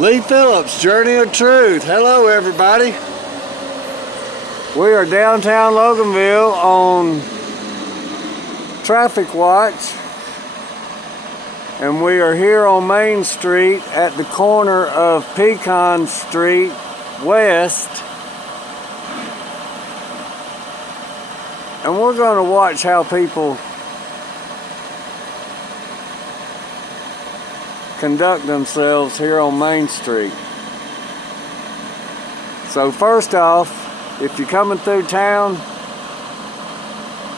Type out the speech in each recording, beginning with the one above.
Lee Phillips, Journey of Truth. Hello, everybody. We are downtown Loganville on traffic watch, and we are here on Main Street at the corner of Pecan Street West, and we're going to watch how people conduct themselves here on Main Street. So first off, if you're coming through town,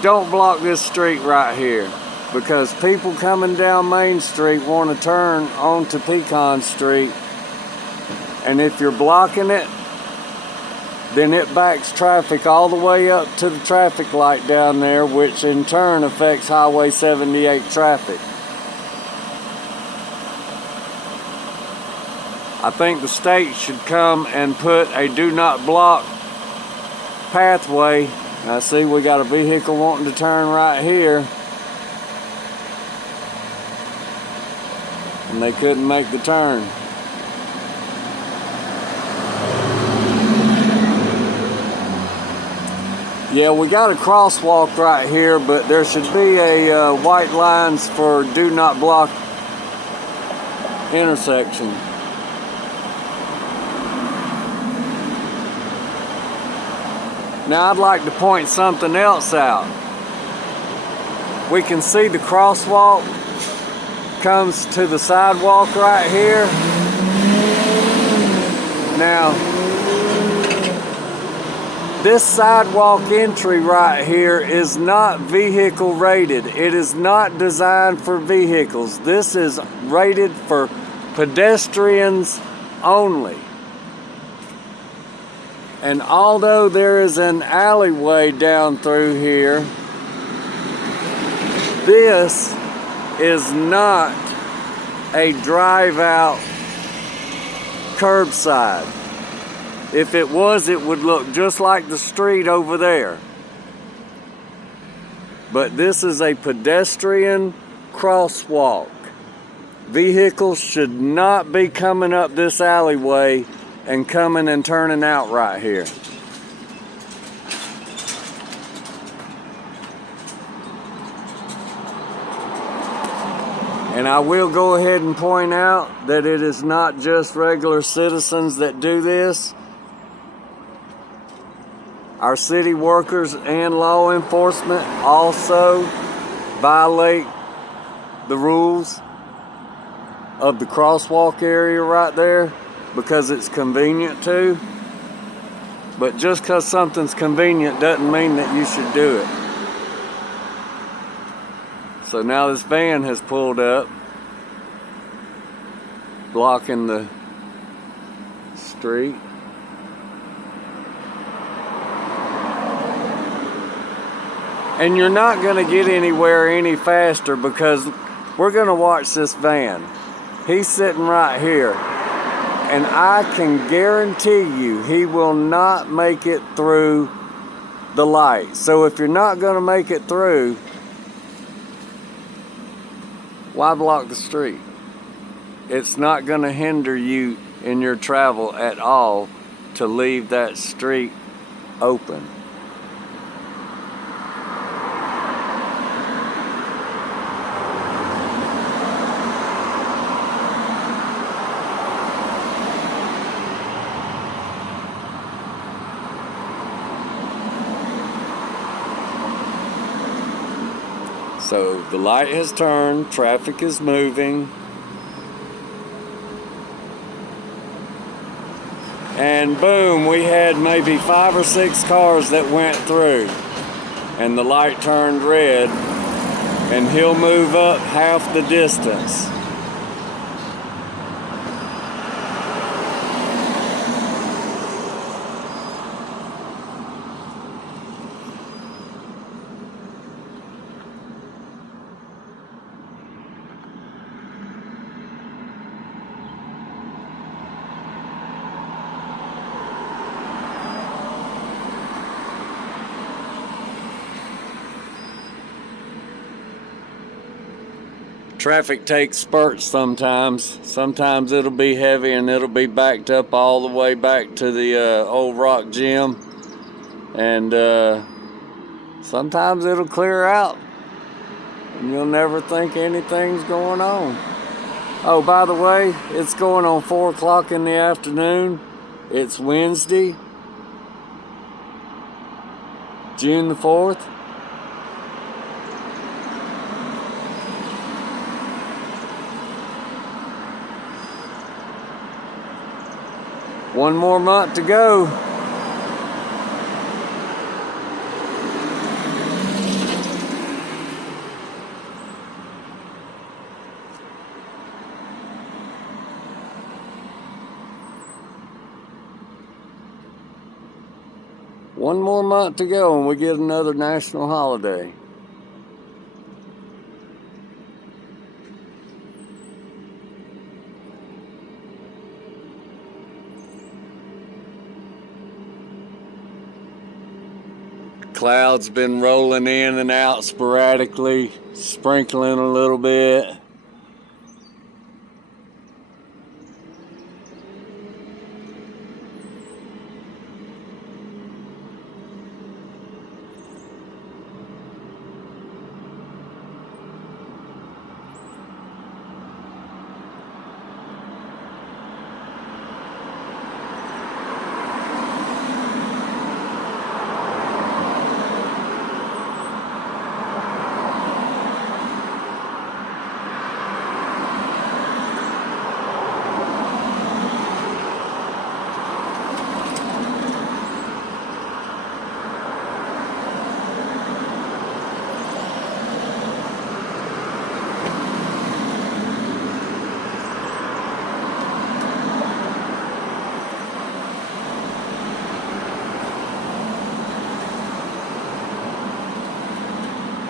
don't block this street right here, because people coming down Main Street want to turn onto Pecan Street, and if you're blocking it, then it backs traffic all the way up to the traffic light down there, which in turn affects Highway 78 traffic. I think the state should come and put a do not block pathway. Now see, we got a vehicle wanting to turn right here, and they couldn't make the turn. Yeah, we got a crosswalk right here, but there should be a white lines for do not block intersection. Now I'd like to point something else out. We can see the crosswalk comes to the sidewalk right here. Now, this sidewalk entry right here is not vehicle rated. It is not designed for vehicles. This is rated for pedestrians only. And although there is an alleyway down through here, this is not a drive-out curbside. If it was, it would look just like the street over there. But this is a pedestrian crosswalk. Vehicles should not be coming up this alleyway and coming and turning out right here. And I will go ahead and point out that it is not just regular citizens that do this. Our city workers and law enforcement also violate the rules of the crosswalk area right there, because it's convenient to. But just because something's convenient doesn't mean that you should do it. So now this van has pulled up, blocking the street. And you're not going to get anywhere any faster, because we're going to watch this van. He's sitting right here. And I can guarantee you he will not make it through the light. So if you're not going to make it through, why block the street? It's not going to hinder you in your travel at all to leave that street open. So the light has turned, traffic is moving, and boom, we had maybe 5 or 6 cars that went through, and the light turned red, and he'll move up half the distance. traffic takes spurts sometimes. Sometimes it'll be heavy and it'll be backed up all the way back to the old rock gym. And sometimes it'll clear out and you'll never think anything's going on. Oh, by the way, it's going on 4 o'clock in the afternoon. It's Wednesday, June the 4th. One more month to go. One more month to go and we get another national holiday. Clouds been rolling in and out sporadically, sprinkling a little bit.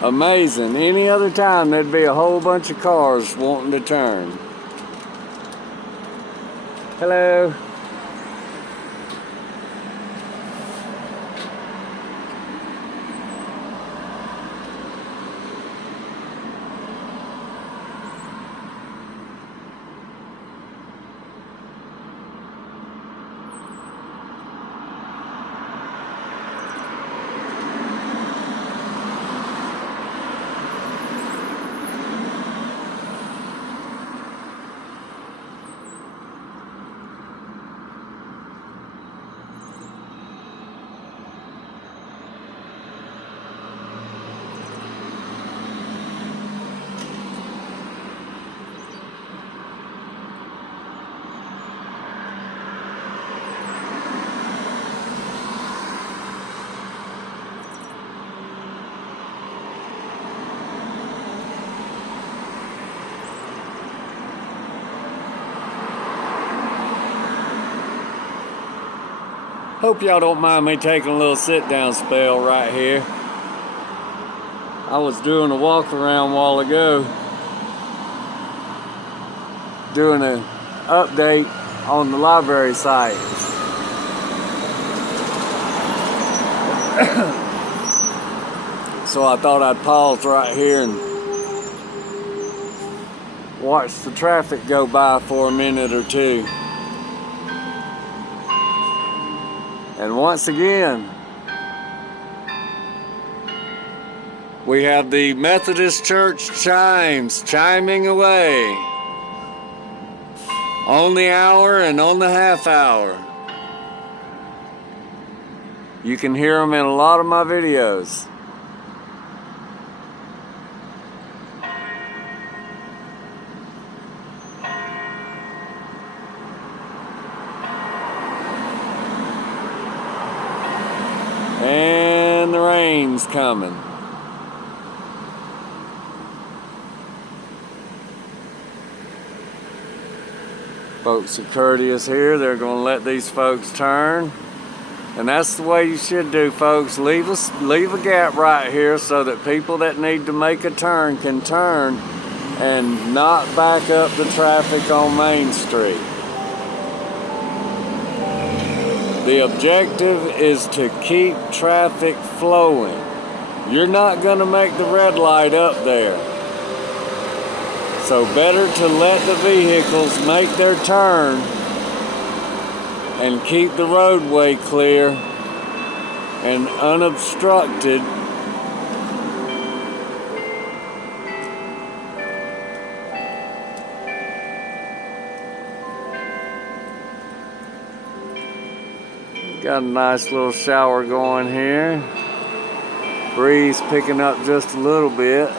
Amazing. Any other time there'd be a whole bunch of cars wanting to turn. Hello. Hope y'all don't mind me taking a little sit-down spell right here. I was doing a walk around a while ago, doing an update on the library site. So I thought I'd pause right here and watch the traffic go by for a minute or two. And once again, we have the Methodist Church chimes chiming away on the hour and on the half hour. You can hear them in a lot of my videos. And the rain's coming. Folks are courteous here. They're going to let these folks turn. And that's the way you should do, folks. Leave a gap right here so that people that need to make a turn can turn and not back up the traffic on Main Street. The objective is to keep traffic flowing. You're not going to make the red light up there. So better to let the vehicles make their turn and keep the roadway clear and unobstructed. Got a nice little shower going here. Breeze picking up just a little bit.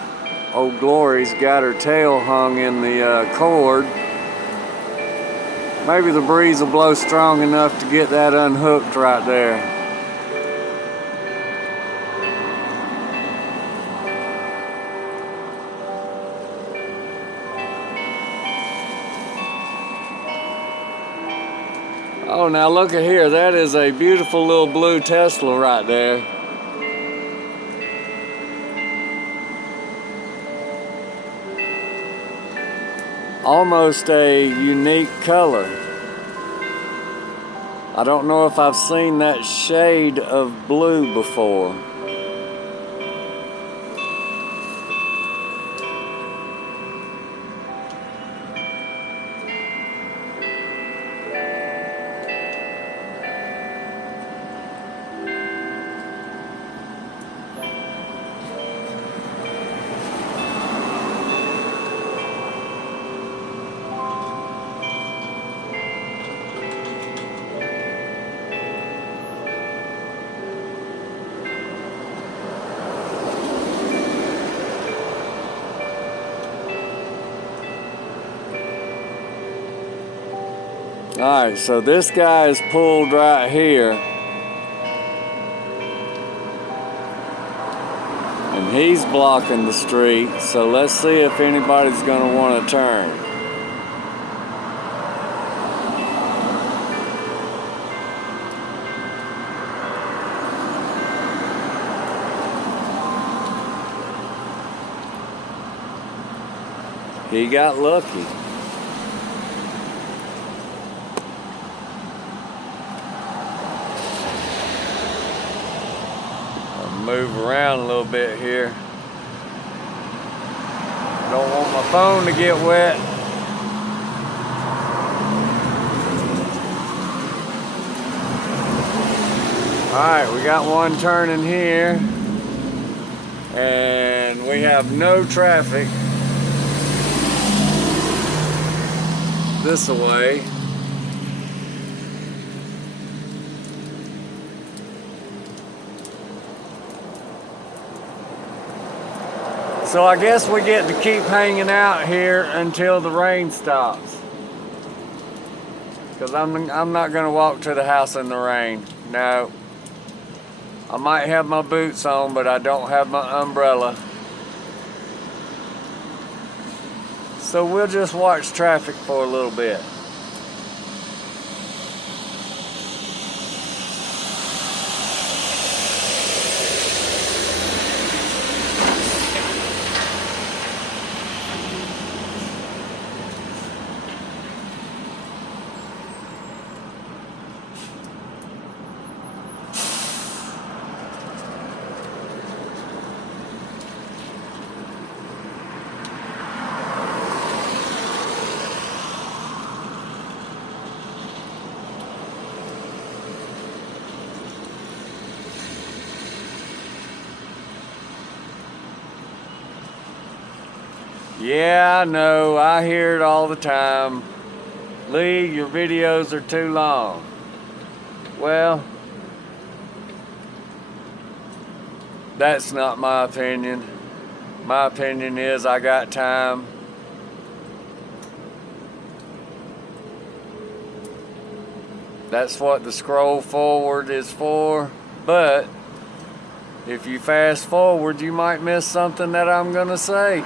Old Glory's got her tail hung in the cord. Maybe the breeze will blow strong enough to get that unhooked right there. Oh, now look at here. That is a beautiful little blue Tesla right there. Almost a unique color. I don't know if I've seen that shade of blue before. Alright, so this guy is pulled right here. And he's blocking the street, so let's see if anybody's going to want to turn. He got lucky. Move around a little bit here. Don't want my phone to get wet. Alright, we got one turning here. And we have no traffic this way. So I guess we get to keep hanging out here until the rain stops. Because I'm not going to walk to the house in the rain. No. I might have my boots on, but I don't have my umbrella. So we'll just watch traffic for a little bit. Yeah, I know. I hear it all the time. Lee, your videos are too long. Well, that's not my opinion. My opinion is I got time. That's what the scroll forward is for. But if you fast forward, you might miss something that I'm gonna say.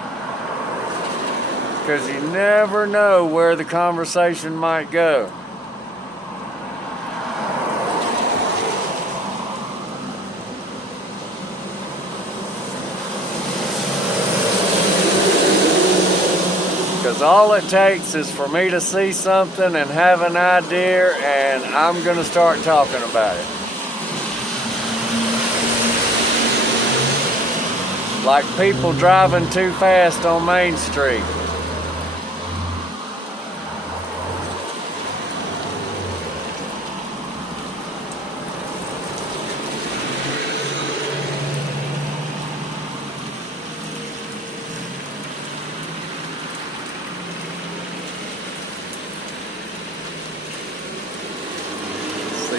Because you never know where the conversation might go. Because all it takes is for me to see something and have an idea, and I'm going to start talking about it. Like people driving too fast on Main Street.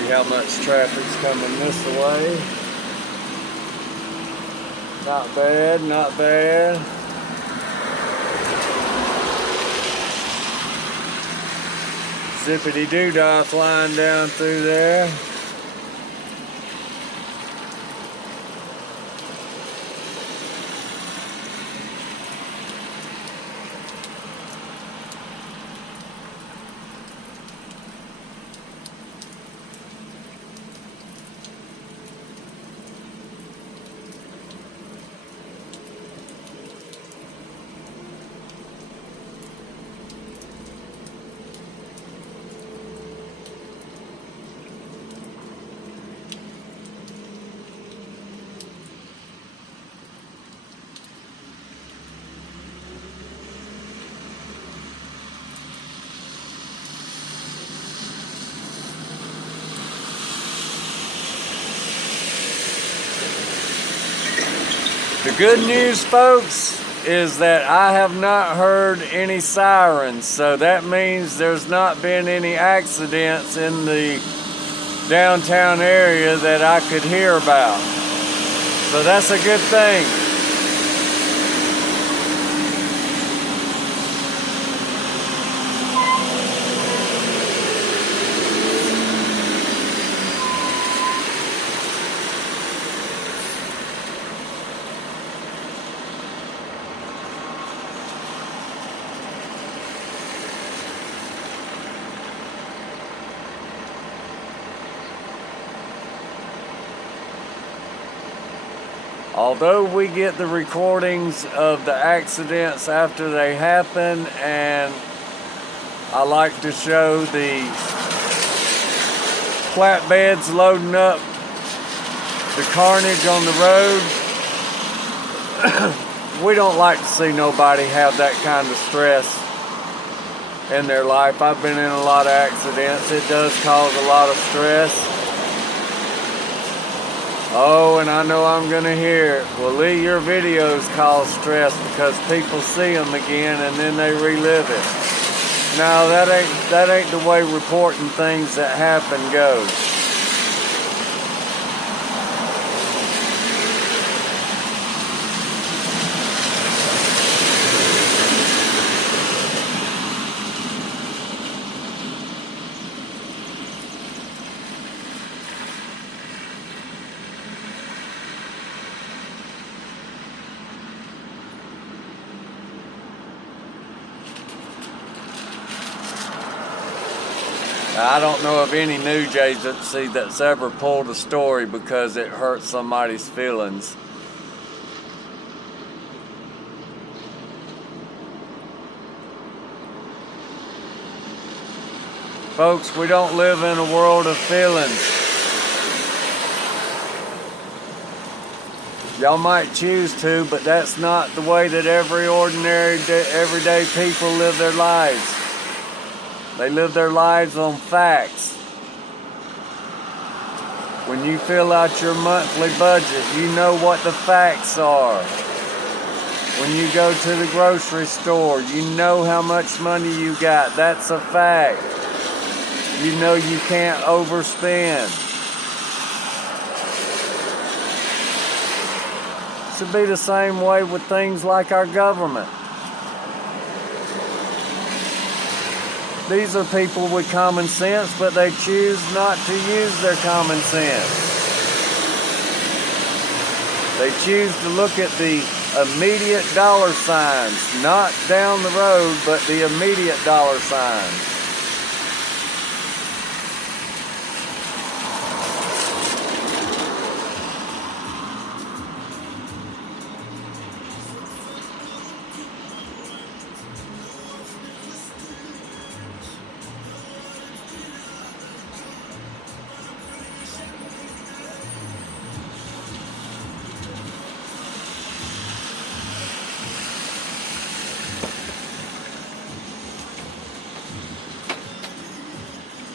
how much traffic's coming this way. Not bad, not bad. Zippity-doo-dah flying down through there. The good news, folks, is that I have not heard any sirens, so that means there's not been any accidents in the downtown area that I could hear about. So that's a good thing. Although we get the recordings of the accidents after they happen, and I like to show the flatbeds loading up the carnage on the road, we don't like to see nobody have that kind of stress in their life. I've been in a lot of accidents. It does cause a lot of stress. Oh, and I know I'm gonna hear it. Well, Lee, your videos cause stress because people see them again and then they relive it. No, that ain't the way reporting things that happen goes. I don't know of any news agency that's ever pulled a story because it hurt somebody's feelings. Folks, we don't live in a world of feelings. Y'all might choose to, but that's not the way that everyday people live their lives. They live their lives on facts. When you fill out your monthly budget, you know what the facts are. When you go to the grocery store, you know how much money you got. That's a fact. You know you can't overspend. It should be the same way with things like our government. These are people with common sense, but they choose not to use their common sense. They choose to look at the immediate dollar signs, not down the road, but the immediate dollar signs.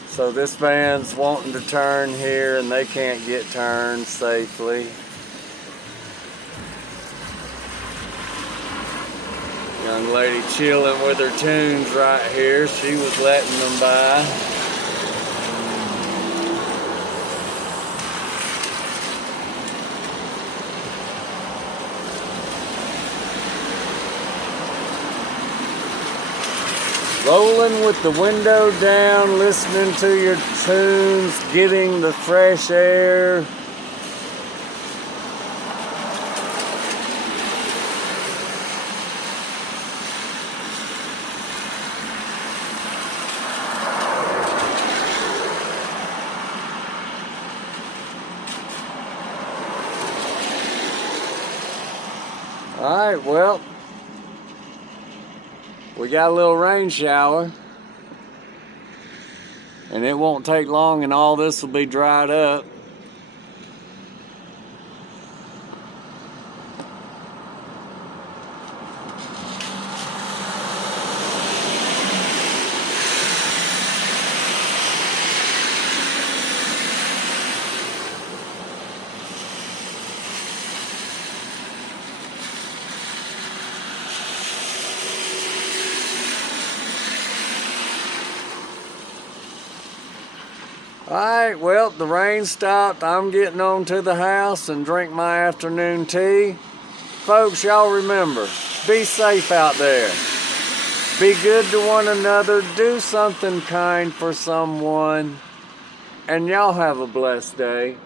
So this van's wanting to turn here and they can't get turned safely. Young lady chilling with her tunes right here. She was letting them by. rolling with the window down, listening to your tunes, getting the fresh air. Alright, well, we got a little rain shower, and it won't take long and all this will be dried up. Alright, well, the rain stopped. I'm getting on to the house and drink my afternoon tea. Folks, y'all remember, be safe out there. Be good to one another. Do something kind for someone. And y'all have a blessed day.